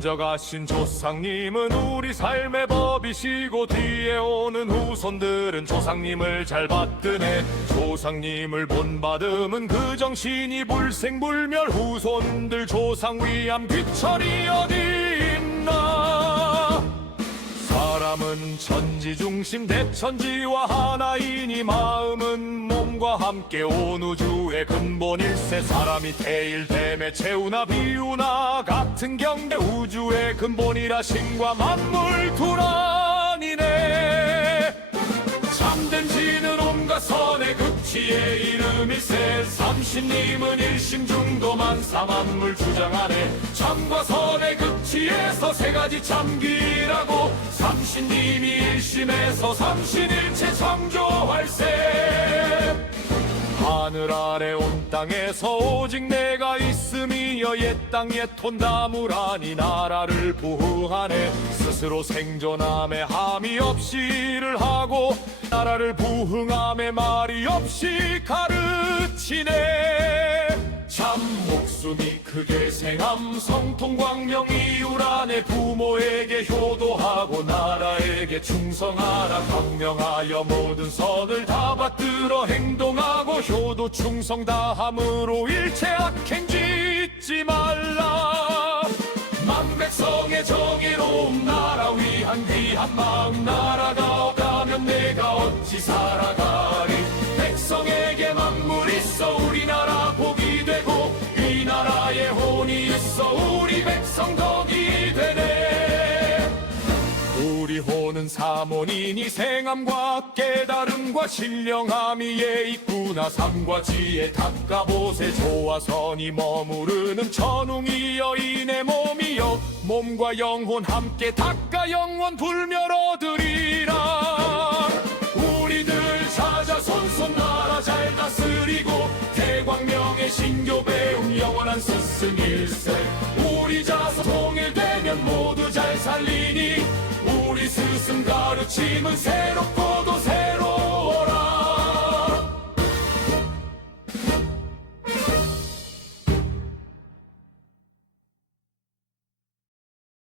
먼저 가신 조상님은 우리 삶의 법이시고 뒤에 오는 후손들은 조상님을 잘 받드네. 조상님을 본받음은 그 정신이 불생불멸 후손들 조상 위함 귀천이 어디 있나. 사람은 천지 중심 대천지와 하나이니 마음은 몸과 함께 온 우주의 근본 일세 사람이 태일됨에 채우나 비우나 같은 경계 우주의 근본이라 신과 만물 두란이네. 참된 지는 온갖 선의 극치의 이름일세. 삼신님은 일심중도만 사만물 주장하네. 참과 선의 극치에서 세 가지 참기라고 삼신님이 일심에서 삼신일체 창조할세. 하늘 아래 온 땅에서 오직 내가 있음이여 옛땅 옛돈 다무라니 나라를 부흥하네. 스스로 생존함에 함이 없이 일을 하고 나라를 부흥함에 말이 없이 가르치네. 참 목숨이 크게 생함 성통광명 이유 부모에게 효도하고 나라에게 충성하라. 강명하여 모든 선을 다 받들어 행동하고 효도 충성 다함으로 일체 악행 짓지 말라. 만백성의 정의로움 나라 위한 귀한 마음 나라가 없다면 내가 어찌 살아가리? 백성에게 만물 있어 우리나라 복이 되고 이 나라에 혼이 있어 우리 백성 덕이 우리 호는 사모니니 생함과 깨달음과 신령함이 예 있구나. 삶과 지혜 닦아보세. 조화선이 머무르는 천웅이 여인의 몸이여. 몸과 영혼 함께 닦아 영원 불멸 얻으리라. 우리들 찾아 손손 나라. 잘 다스리고 대광명의 신교 배움 영원한 스승일세. 우리 자손 통일 가르침은 새롭고